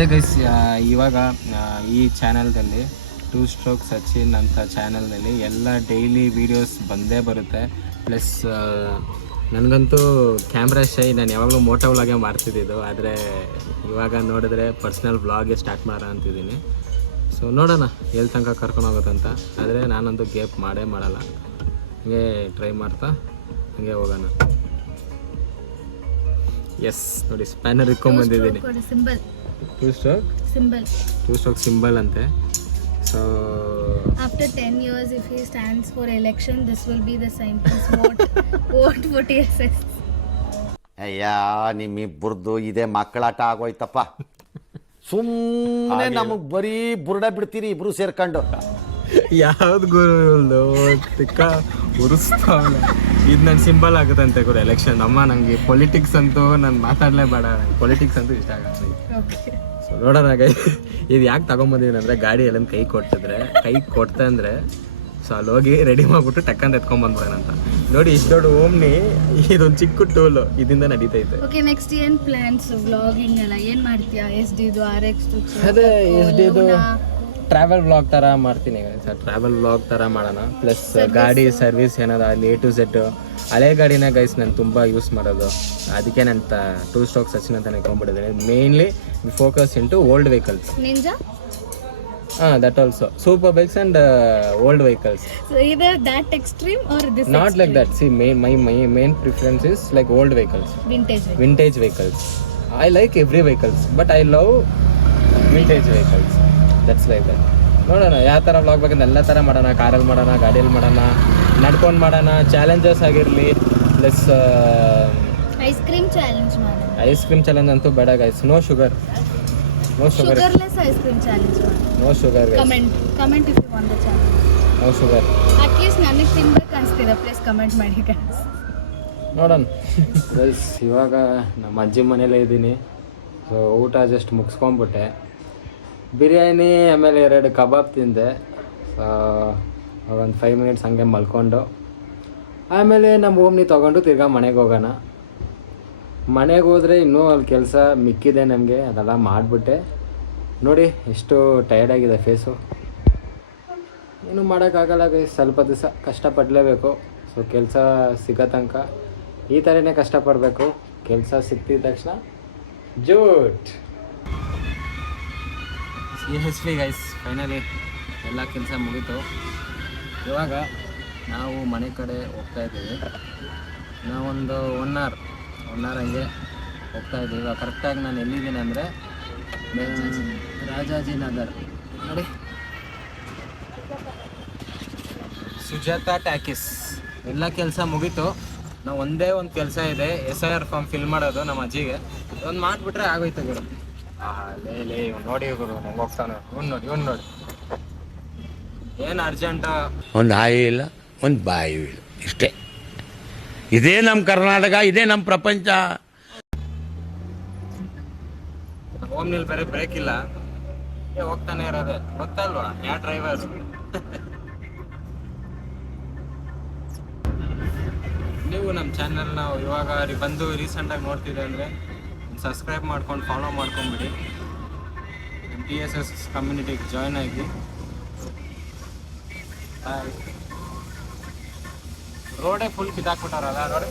ಅದೇ ಗೈಸ್, ಇವಾಗ ಈ ಚಾನಲ್ದಲ್ಲಿ ಟೂ ಸ್ಟ್ರೋಕ್ ಸಚಿನ್ ಅಂತ ಚಾನಲ್ನಲ್ಲಿ ಎಲ್ಲ ಡೈಲಿ ವೀಡಿಯೋಸ್ ಬಂದೇ ಬರುತ್ತೆ. ಪ್ಲಸ್ ನನಗಂತೂ ಕ್ಯಾಮ್ರಾ ಶೈ, ನಾನು ಯಾವಾಗಲೂ ಮೋಟೋ ವ್ಲಾಗೇ ಮಾಡ್ತಿದ್ದಿದ್ದು. ಆದರೆ ಇವಾಗ ನೋಡಿದ್ರೆ ಪರ್ಸ್ನಲ್ ವ್ಲಾಗೇ ಸ್ಟಾರ್ಟ್ ಮಾಡೋಣ ಅಂತಿದ್ದೀನಿ. ಸೊ ನೋಡೋಣ ಎಲ್ಲಿ ತನಕ ಕರ್ಕೊಂಡು ಹೋಗುತ್ತಂತ. ಆದರೆ ನಾನಂತೂ ಗೇಪ್ ಮಾಡಲ್ಲ, ಹಂಗೆ ಟ್ರೈ ಮಾಡ್ತಾ ಹಂಗೆ ಹೋಗೋಣ. ಎಸ್ ನೋಡಿ, ಸ್ಪ್ಯಾನರ್ ಇಟ್ಕೊಂಡ್ಬಂದಿದ್ದೀನಿ. ಟೂ ಸ್ಟ್ರೋಕ್ ಸಿಂಬಲ್ ಅಂತೆ. So after 10 years, if he stands for election, this will be the sign. Please vote for TSS. ಅಯ್ಯ, ನಿಮ್ಮಿಬ್ಬರದು ಇದೇ ಮಕ್ಕಳಾಟ ಆಗೋಯ್ತಪ್ಪ. ಸುಮ್ಮನೆ ನಮಗೆ ಬರೀ ಬುರುಡ ಬಿಡ್ತೀರಿ ಇಬ್ರು ಸೇರ್ಕೊಂಡು. ಯಾವ್ದು ಗುರು ತಿಕ್ಕ ಉರಿಸ್ತಾವಲ್ಲ. ಇದು ನನ್ನ ಸಿಂಬಲ್ ಆಗುತ್ತಂತೆ ಗುರು ಎಲೆಕ್ಷನ್. ಅಮ್ಮ ನನಗೆ ಪೊಲಿಟಿಕ್ಸ್ ಅಂತೂ ನಾನು ಮಾತಾಡಲೇ ಬೇಡ, ಪೊಲಿಟಿಕ್ಸ್ ಅಂತೂ ಇಷ್ಟ ಆಗಲ್ಲ. ಸೊ ನೋಡೋಣ ಇದು ಯಾಕೆ ತಗೊಂಬಂದಿದ್ದೀನಿ ಅಂದರೆ, ಗಾಡಿ ಎಲ್ಲ ಕೈ ಕೊಡ್ತಾ ಅಂದರೆ ಸೊ ಅಲ್ಲಿ ಹೋಗಿ ರೆಡಿ ಮಾಡಿಬಿಟ್ಟು ಟಕ್ಕಂತ ಎತ್ಕೊಂಡ್ಬಂದ್ಬಿಡೋಣ ಅಂತ. ನೋಡಿ ಇಷ್ಟು ದೊಡ್ಡ ಓಮ್ನಿ, ಇದೊಂದು ಚಿಕ್ಕ ಟೂಲು, ಇದರಿಂದ ನಡೀತೈತೆ. ಓಕೆ, ನೆಕ್ಸ್ಟ್ ಏನು ಪ್ಲಾನ್ಸ್? ವ್ಲಾಗಿಂಗ್ ಎಲ್ಲ ಏನು ಮಾಡ್ತೀಯಾ? SD-ದು RX? ಅದೇ SD-ದು ಟ್ರಾವೆಲ್ ವ್ಲಾಗ್ ಥರ ಮಾಡ್ತೀನಿ ಸರ್. ಟ್ರಾವೆಲ್ ವ್ಲಾಗ್ ಥರ ಮಾಡೋಣ. ಪ್ಲಸ್ ಗಾಡಿ ಸರ್ವಿಸ್ ಏನಾದ ಅಲ್ಲಿ A to Z. ಹಳೆ ಗಾಡಿನ ಗೈಸ್ ನಾನು ತುಂಬ ಯೂಸ್ ಮಾಡೋದು, ಅದಕ್ಕೆ ನಾನು ಟೂ ಸ್ಟ್ರೋಕ್ ಸಚಿನ್ ಅಂತ ಇಟ್ಕೊಂಡ್ಬಿಟ್ಟಿದ್ದೀನಿ. Mainly focus into old vehicles. Ninja? That also. Super bikes and old vehicles. So either that extreme or this Not extreme. like that. See, my main preference is like old vehicles. Vintage vehicles. I like every vehicles, but I love vintage vehicles. That's like that. ನೋಡೋಣ ಯಾವ ಥರ vlog ಬೇಕಂದ್ರೆ ಎಲ್ಲ ಥರ ಮಾಡೋಣ. ಕಾರಲ್ಲಿ ಮಾಡೋಣ, ಗಾಡಿಯಲ್ಲಿ ಮಾಡೋಣ, ನಡ್ಕೊಂಡು ಮಾಡೋಣ. ಚಾಲೆಂಜಸ್ ಆಗಿರಲಿ. ಪ್ಲಸ್ ಐಸ್ ಕ್ರೀಮ್ ಚಾಲೆಂಜ್ ಮಾಡೋಣ. ಐಸ್ ಕ್ರೀಮ್ ಚಾಲೆಂಜ್ ಅಂತೂ ಬೇಡ guys. No sugar. Sugarless ice cream challenge. No sugar guys. Comment if you want the challenge. No sugar. At least ನನಗೆ ತಿನ್ಬೇಕು ಅನಿಸ್ತಿದೆ. ಪ್ಲೀಸ್ ಕಮೆಂಟ್ ಮಾಡಿ ಗೈಸ್. ನೋಡೋಣ guys. ಇವಾಗ ನಮ್ಮ ಅಜ್ಜಿ ಮನೇಲೇ ಇದ್ದೀನಿ. ಸೊ ಊಟ ಜಸ್ಟ್ ಮುಗಿಸ್ಕೊಂಡ್ಬಿಟ್ಟೆ. ಬಿರಿಯಾನಿ ಆಮೇಲೆ 2 ಕಬಾಬ್ ತಿಂದೆ. ಸೊ ಒಂದು 5 ಮಿನಿಟ್ಸ್ ಹಂಗೆ ಮಲ್ಕೊಂಡು ಆಮೇಲೆ ನಮ್ಮ ಓಮ್ನಿ ತೊಗೊಂಡು ತಿರ್ಗಾ ಮನೆಗೆ ಹೋಗೋಣ. ಮನೆಗೆ ಹೋದರೆ ಇನ್ನೂ ಅಲ್ಲಿ ಕೆಲಸ ಮಿಕ್ಕಿದೆ ನಮಗೆ, ಅದೆಲ್ಲ ಮಾಡಿಬಿಟ್ಟೆ. ನೋಡಿ ಎಷ್ಟು ಟಯರ್ಡಾಗಿದೆ ಫೇಸು. ಏನೂ ಮಾಡೋಕ್ಕಾಗಲ್ಲ ಗೈಸ್, ಸ್ವಲ್ಪ ದಿವಸ ಕಷ್ಟಪಡಲೇಬೇಕು. ಸೊ ಕೆಲಸ ಸಿಗೋ ತನಕ ಈ ಥರನೇ ಕಷ್ಟಪಡಬೇಕು. ಕೆಲಸ ಸಿಕ್ತಿದ ತಕ್ಷಣ ಜೂಟ್. ಸೀರಿಯಸ್ಲಿ ಗೈಸ್, ಫೈನಲಿ ಎಲ್ಲ ಕೆಲಸ ಮುಗೀತು. ಇವಾಗ ನಾವು ಮನೆ ಕಡೆ ಹೋಗ್ತಾ ಇದ್ದೀವಿ. ನಾವೊಂದು 1 hour ಹಂಗೆ ಹೋಗ್ತಾ ಇದ್ದೀವಿ. ಇವಾಗ ಕರೆಕ್ಟಾಗಿ ನಾನು ಎಲ್ಲಿದ್ದೀನಿ ಅಂದರೆ ರಾಜಾಜಿನಗರ್. ನೋಡಿ, ಸುಜಾತಾ ಟಾಕೀಸ್. ಎಲ್ಲ ಕೆಲಸ ಮುಗೀತು. ನಾವು ಒಂದೇ ಒಂದು ಕೆಲಸ ಇದೆ, SIR ಫಾರ್ಮ್ ಫಿಲ್ ಮಾಡೋದು ನಮ್ಮ ಅಜ್ಜಿಗೆ. ಒಂದು ಮಾಡಿಬಿಟ್ರೆ ಆಗೋಯ್ತು ಗುರು. ಲೇ ಇವ್ನು ನೋಡಿ ಗುರು, ನಂಗೆ ಹೋಗ್ತಾನೆ. ಇವ್ನು ನೋಡಿ ಏನು ಅರ್ಜೆಂಟ. ಒಂದು ಹಾಯಿ ಇಲ್ಲ, ಒಂದು ಬಾಯಿ ಇಲ್ಲ, ಇಷ್ಟೇ. ಇದೇ ನಮ್ಮ ಕರ್ನಾಟಕ, ಇದೇ ನಮ್ಮ ಪ್ರಪಂಚ. ಓಮ್ನಿಲ್ ಬೇರೆ ಬ್ರೇಕ್ ಇಲ್ಲ, ಹೋಗ್ತಾನೆ ಇರೋದೆ. ಗೊತ್ತಲ್ವಾ ಯಾವ ಡ್ರೈವರ್. ನೀವು ನಮ್ಮ ಚಾನಲ್ನ ಇವಾಗ ಬಂದು ರೀಸೆಂಟಾಗಿ ನೋಡ್ತಿದ್ದೆ ಅಂದರೆ ಸಬ್ಸ್ಕ್ರೈಬ್ ಮಾಡ್ಕೊಂಡು ಫಾಲೋ ಮಾಡ್ಕೊಂಬಿಡಿ. ನಮ್ಮ TSS ಕಮ್ಯುನಿಟಿಗೆ ಜಾಯ್ನ್ ಆಗಿ. ರೋಡೇ ಫುಲ್ ಕಿತ್ತಾಕ್ಬಿಟ್ಟಾರಲ್ಲ ನೋಡಿ.